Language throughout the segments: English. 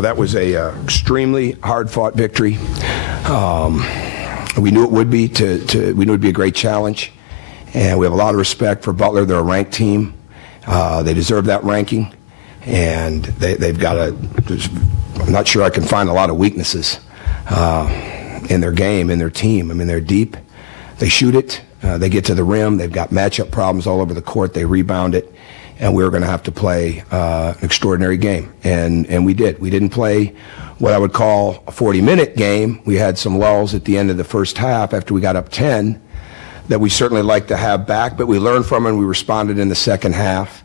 That was a extremely hard-fought victory. We knew it would be. We knew it would be a great challenge, and we have a lot of respect for Butler. They're a ranked team. They deserve that ranking, and they've got a. I'm not sure I can find a lot of weaknesses in their game, in their team. I mean, they're deep. They shoot it. They get to the rim. They've got matchup problems all over the court. They rebound it. And we were going to have to play an extraordinary game. And we did. We didn't play what I would call a 40-minute game. We had some lulls at the end of the first half after we got up 10 that we certainly like to have back, but we learned from it and we responded in the second half.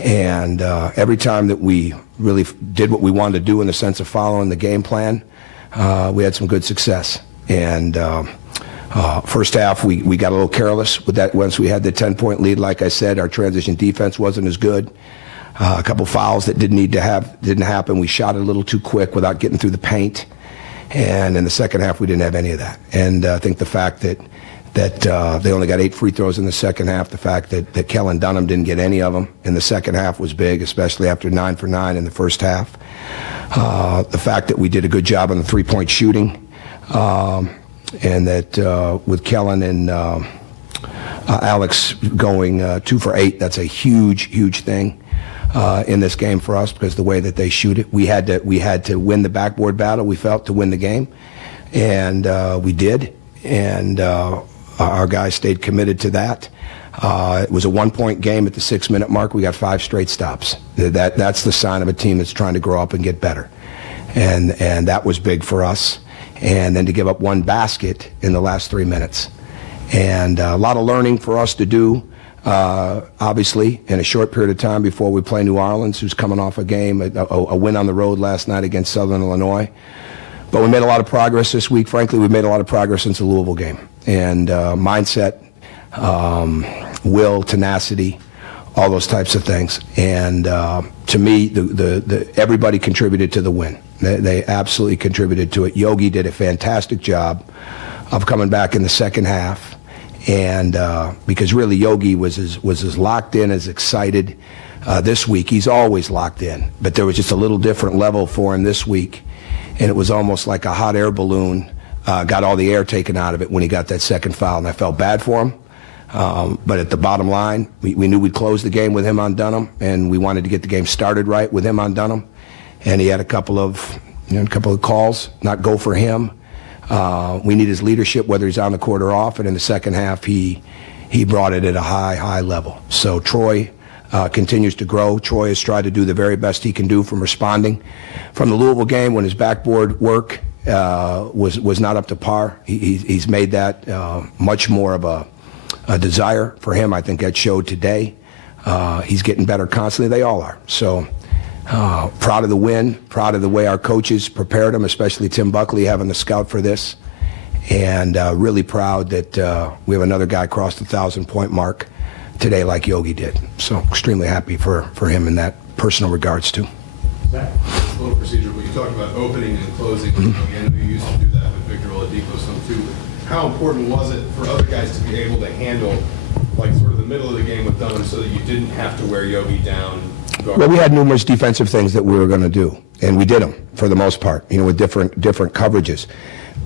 And every time that we really did what we wanted to do in the sense of following the game plan, we had some good success. And first half, we got a little careless with that once we had the 10-point lead. Like I said, our transition defense wasn't as good. A couple fouls that didn't happen. We shot it a little too quick without getting through the paint. And in the second half, we didn't have any of that. And I think the fact that they only got 8 free throws in the second half, the fact that Kellen Dunham didn't get any of them in the second half was big, especially after 9 for 9 in the first half. The fact that we did a good job on the three-point shooting. And that with Kellen and Alex going 2 for 8, that's a huge, huge thing in this game for us because the way that they shoot it. We had to win the backboard battle, we felt, to win the game. And we did. And our guys stayed committed to that. It was a 1-point game at the 6-minute mark. We got 5 straight stops. That's the sign of a team that's trying to grow up and get better. And that was big for us. And then to give up 1 basket in the last 3 minutes. And a lot of learning for us to do, obviously, in a short period of time before we play New Orleans, who's coming off a game, a win on the road last night against Southern Illinois. But we made a lot of progress this week. Frankly, we've made a lot of progress since the Louisville game. And mindset, will, tenacity, all those types of things. And to me, everybody contributed to the win. They absolutely contributed to it. Yogi did a fantastic job of coming back in the second half, and because really Yogi was as locked in, as excited this week. He's always locked in, but there was just a little different level for him this week, and it was almost like a hot air balloon got all the air taken out of it when he got that second foul, and I felt bad for him. But at the bottom line, we knew we'd close the game with him on Dunham, and we wanted to get the game started right with him on Dunham. And he had a couple of calls, not go for him. We need his leadership, whether he's on the court or off. And in the second half, he brought it at a high level. So Troy continues to grow. Troy has tried to do the very best he can do from responding. From the Louisville game, when his backboard work was not up to par, he's made that much more of a desire for him. I think that showed today. He's getting better constantly. They all are. So. Proud of the win, proud of the way our coaches prepared him, especially Tim Buckley having the scout for this, and really proud that we have another guy cross the 1,000-point mark today like Yogi did. So extremely happy for him in that personal regards too. Zach, a little procedural, but you talked about opening and closing. Again, we used to do that with Victor Oladipo some too. How important was it for other guys to be able to handle like sort of the middle of the game with Dunham so that you didn't have to wear Yogi down? Well, we had numerous defensive things that we were going to do, and we did them for the most part, with different coverages.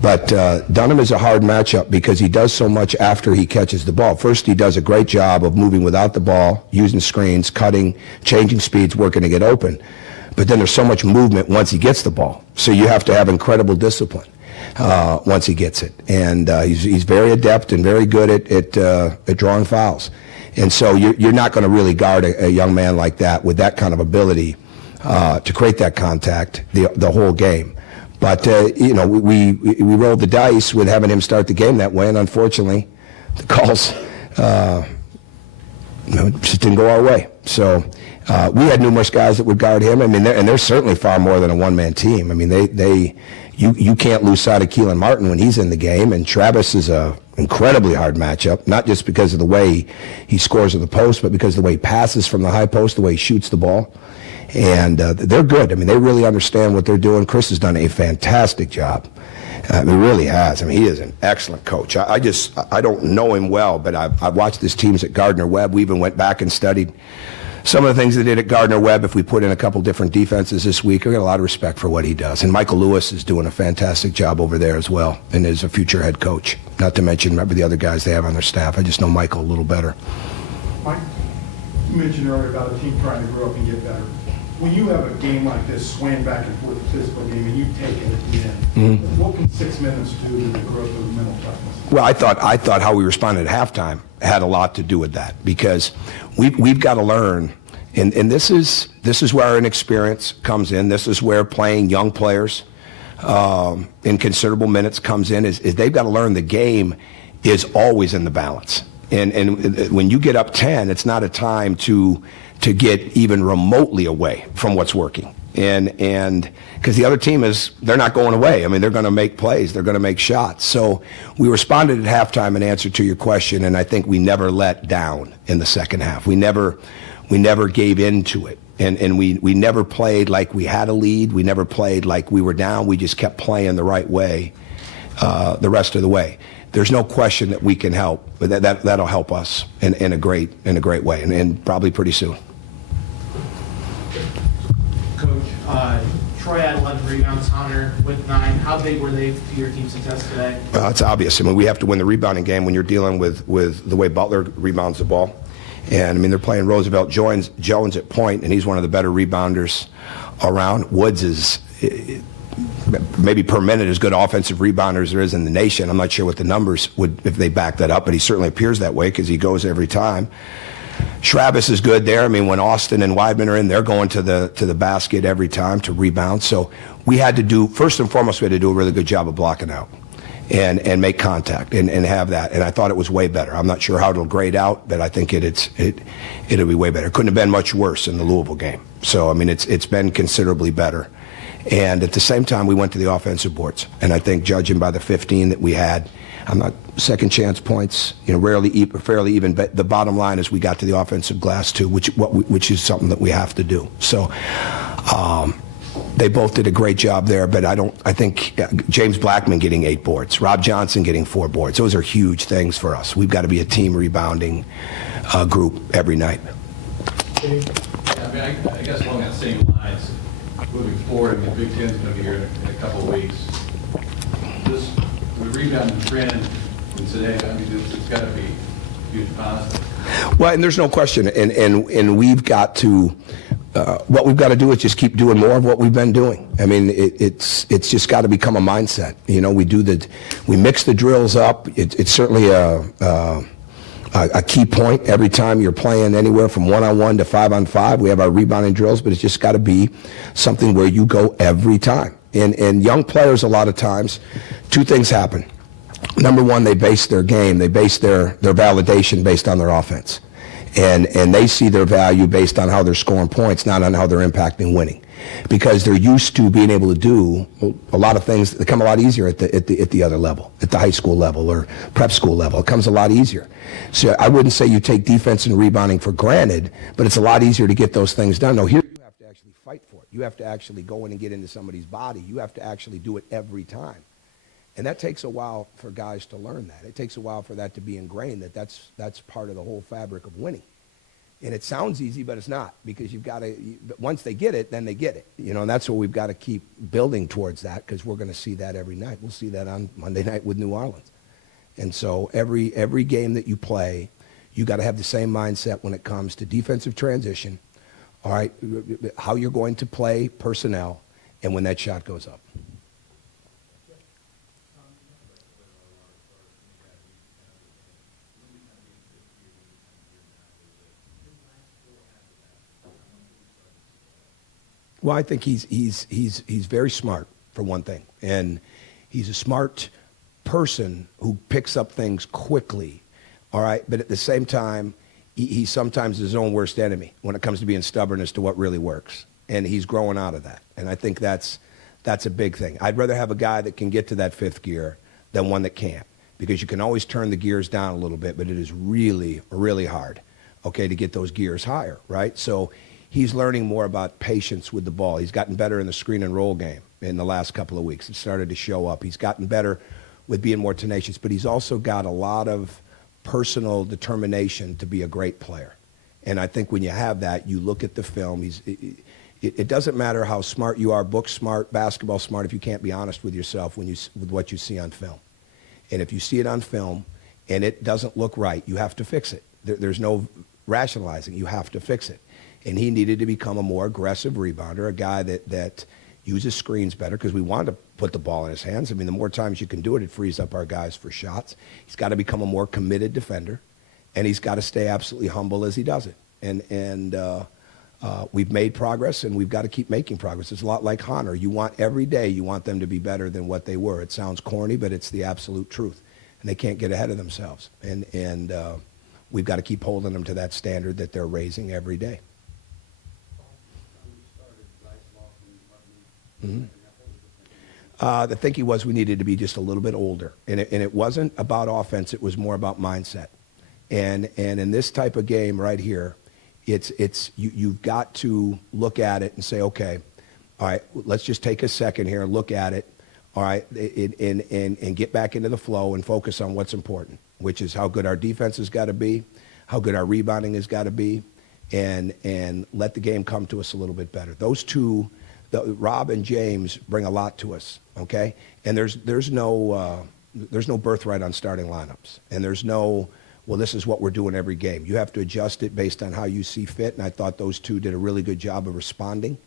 But Dunham is a hard matchup because he does so much after he catches the ball. First, he does a great job of moving without the ball, using screens, cutting, changing speeds, working to get open. But then there's so much movement once he gets the ball. So you have to have incredible discipline once he gets it. And he's very adept and very good at drawing fouls. And so you're not going to really guard a young man like that with that kind of ability to create that contact the whole game. But we rolled the dice with having him start the game that way, and unfortunately, the calls just didn't go our way. So we had numerous guys that would guard him. I mean, and they're certainly far more than a one-man team. I mean, you can't lose sight of Keelan Martin when he's in the game, and Travis is a incredibly hard matchup, not just because of the way he scores at the post, but because of the way he passes from the high post, the way he shoots the ball. And they're good. I mean, they really understand what they're doing. Chris has done a fantastic job. He really has. I mean, he is an excellent coach. I don't know him well, but I've watched his teams at Gardner-Webb. We even went back and studied some of the things they did at Gardner-Webb, if we put in a couple different defenses this week, I got a lot of respect for what he does. And Michael Lewis is doing a fantastic job over there as well, and is a future head coach. Not to mention, remember the other guys they have on their staff. I just know Michael a little better. Mike, you mentioned earlier about a team trying to grow up and get better. When you have a game like this, swaying back and forth, physical game, and you take it at the end, what can 6 minutes do to the growth of mental toughness? Well, I thought how we responded at halftime had a lot to do with that, because we've got to learn, and this is where our inexperience comes in. This is where playing young players in considerable minutes comes in. Is they've got to learn the game is always in the balance, and when you get up 10, it's not a time to get even remotely away from what's working. And because the other team they're not going away. I mean, they're going to make plays. They're going to make shots. So we responded at halftime in answer to your question, and I think we never let down in the second half. We never gave into it. And we never played like we had a lead. We never played like we were down. We just kept playing the right way the rest of the way. There's no question that we can help, but that'll help us in a great way, and probably pretty soon. Coach, Troy had 11 rebounds, Hunter with 9. How big were they to your team's success today? It's obvious. I mean, we have to win the rebounding game when you're dealing with the way Butler rebounds the ball. And, I mean, they're playing Roosevelt Jones at point, and he's one of the better rebounders around. Woods is maybe per minute as good offensive rebounder as there is in the nation. I'm not sure what the numbers would, if they back that up, but he certainly appears that way because he goes every time. Travis is good there. I mean, when Austin and Weidman are in, they're going to the basket every time to rebound. So we had to do, first and foremost, we had to do a really good job of blocking out and make contact and have that. And I thought it was way better. I'm not sure how it'll grade out, but I think it'll be way better. It couldn't have been much worse in the Louisville game. So, I mean, it's been considerably better. And at the same time, we went to the offensive boards. And I think, judging by the 15 that we had, I'm not second chance points, fairly even. But the bottom line is we got to the offensive glass too, which is something that we have to do. So they both did a great job there. But I think James Blackman getting 8 boards, Rob Johnson getting 4 boards. Those are huge things for us. We've got to be a team rebounding group every night. Yeah, I mean, I guess along that same lines, moving forward, I mean, the Big Ten's going to be here in a couple of weeks. The rebound trend from today, I mean, it's got to be huge positive. Well, and there's no question, and we've got to. What we've got to do is just keep doing more of what we've been doing. I mean, it's just got to become a mindset. We mix the drills up. It's certainly a key point every time you're playing anywhere from 1-on-1 to 5-on-5. We have our rebounding drills, but it's just got to be something where you go every time. And young players, a lot of times, 2 things happen. Number one, they base their game, they base their validation based on their offense. And they see their value based on how they're scoring points, not on how they're impacting winning. Because they're used to being able to do a lot of things that come a lot easier at the other level, at the high school level or prep school level. It comes a lot easier. So I wouldn't say you take defense and rebounding for granted, but it's a lot easier to get those things done. No, here you have to actually fight for it. You have to actually go in and get into somebody's body. You have to actually do it every time. And that takes a while for guys to learn that. It takes a while for that to be ingrained, that's part of the whole fabric of winning. And it sounds easy, but it's not, because you've got to, once they get it, then they get it. And that's what we've got to keep building towards that, because we're going to see that every night. We'll see that on Monday night with New Orleans. And so every game that you play, you got to have the same mindset when it comes to defensive transition, all right, how you're going to play personnel, and when that shot goes up. Well, I think he's very smart, for one thing, and he's a smart person who picks up things quickly, all right? But at the same time, he's sometimes his own worst enemy when it comes to being stubborn as to what really works, and he's growing out of that. And I think that's a big thing. I'd rather have a guy that can get to that 5th gear than one that can't, because you can always turn the gears down a little bit, but it is really, really hard, okay, to get those gears higher, right? So he's learning more about patience with the ball. He's gotten better in the screen and roll game in the last couple of weeks. It started to show up. He's gotten better with being more tenacious, but he's also got a lot of personal determination to be a great player. And I think when you have that, you look at the film. It doesn't matter how smart you are, book smart, basketball smart, if you can't be honest with yourself with what you see on film. And if you see it on film and it doesn't look right, you have to fix it. There's no rationalizing. You have to fix it. And he needed to become a more aggressive rebounder, a guy that uses screens better, because we want to put the ball in his hands. I mean, the more times you can do it, it frees up our guys for shots. He's got to become a more committed defender, and he's got to stay absolutely humble as he does it. And we've made progress, and we've got to keep making progress. It's a lot like Hunter. You want every day, you want them to be better than what they were. It sounds corny, but it's the absolute truth. And they can't get ahead of themselves. And we've got to keep holding them to that standard that they're raising every day. Mm-hmm. The thinking was we needed to be just a little bit older. And it wasn't about offense. It was more about mindset. And in this type of game right here, you've got to look at it and say, okay, all right, let's just take a second here and look at it, all right, and get back into the flow and focus on what's important, which is how good our defense has got to be, how good our rebounding has got to be, and let the game come to us a little bit better. Those two, Rob and James, bring a lot to us, okay? And there's no birthright on starting lineups, and there's no, well, this is what we're doing every game. You have to adjust it based on how you see fit, and I thought those two did a really good job of responding.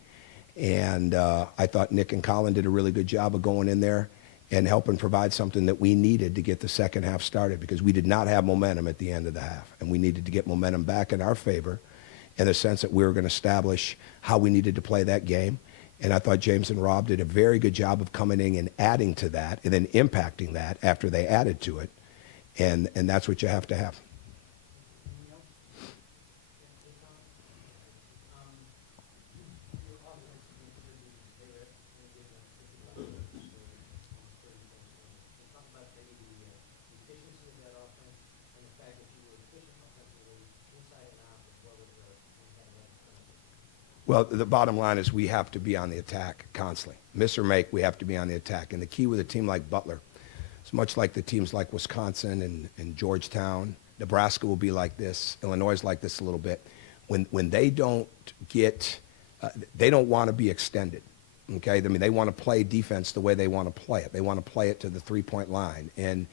And I thought Nick and Colin did a really good job of going in there and helping provide something that we needed to get the second half started, because we did not have momentum at the end of the half, and we needed to get momentum back in our favor in the sense that we were going to establish how we needed to play that game. And I thought James and Rob did a very good job of coming in and adding to that and then impacting that after they added to it. And that's what you have to have. Well, the bottom line is we have to be on the attack constantly. Miss or make, we have to be on the attack. And the key with a team like Butler, it's much like the teams like Wisconsin and Georgetown. Nebraska will be like this. Illinois is like this a little bit. When they don't get, they don't want to be extended. Okay, I mean, they want to play defense the way they want to play it. They want to play it to the three-point line. And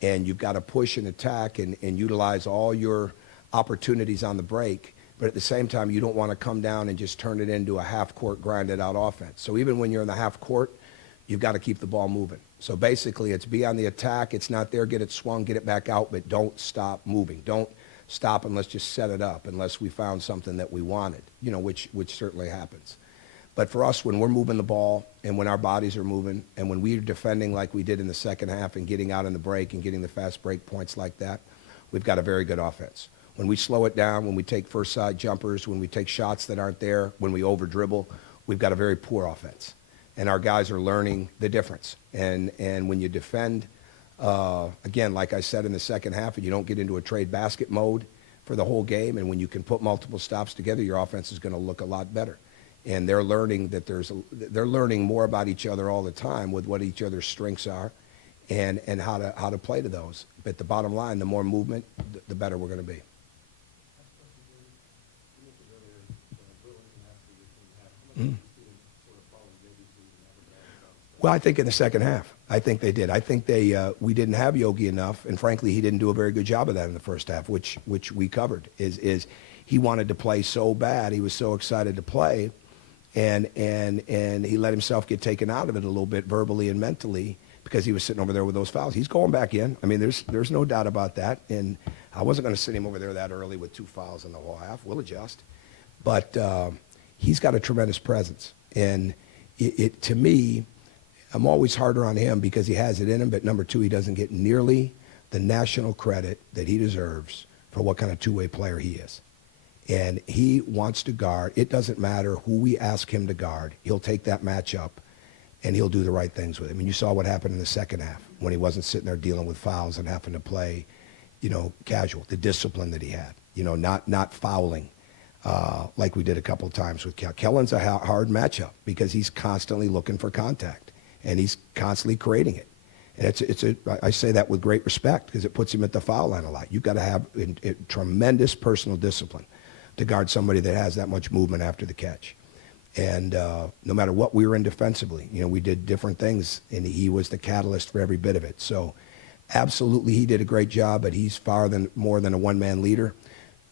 you've got to push and attack and utilize all your opportunities on the break. But at the same time, you don't want to come down and just turn it into a half-court, grinded-out offense. So even when you're in the half-court, you've got to keep the ball moving. So basically, it's be on the attack. It's not there, get it swung, get it back out, but don't stop moving. Don't stop and let's just set it up unless we found something that we wanted, which certainly happens. But for us, when we're moving the ball and when our bodies are moving and when we're defending like we did in the second half and getting out in the break and getting the fast break points like that, we've got a very good offense. When we slow it down, when we take first side jumpers, when we take shots that aren't there, when we over dribble, we've got a very poor offense. And our guys are learning the difference. And when you defend, again, like I said in the second half, and you don't get into a trade basket mode for the whole game, and when you can put multiple stops together, your offense is going to look a lot better. And they're learning that they're learning more about each other all the time with what each other's strengths are and how to play to those. But the bottom line, the more movement, the better we're going to be. Mm. Well, I think in the second half, I think they did. I think we didn't have Yogi enough, and frankly, he didn't do a very good job of that in the first half, which we covered. Is he wanted to play so bad, he was so excited to play, and he let himself get taken out of it a little bit verbally and mentally because he was sitting over there with those fouls. He's going back in. I mean, there's no doubt about that, and I wasn't going to sit him over there that early with 2 fouls in the whole half. We'll adjust, but. He's got a tremendous presence. And it to me, I'm always harder on him because he has it in him, but number two, he doesn't get nearly the national credit that he deserves for what kind of two-way player he is. And he wants to guard. It doesn't matter who we ask him to guard. He'll take that matchup, and he'll do the right things with it. I mean, you saw what happened in the second half when he wasn't sitting there dealing with fouls and having to play, casual, the discipline that he had, not fouling. Like we did a couple of times with Kellen's a hard matchup because he's constantly looking for contact and he's constantly creating it. And I say that with great respect because it puts him at the foul line a lot. You've got to have a tremendous personal discipline. to guard somebody that has that much movement after the catch. And no matter what we were in defensively, we did different things, and he was the catalyst for every bit of it. So absolutely he did a great job, but he's more than a one-man leader.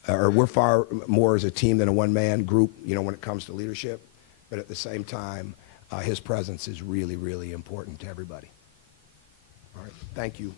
Or we're far more as a team than a one-man group, when it comes to leadership. But at the same time, his presence is really, really important to everybody. All right, thank you.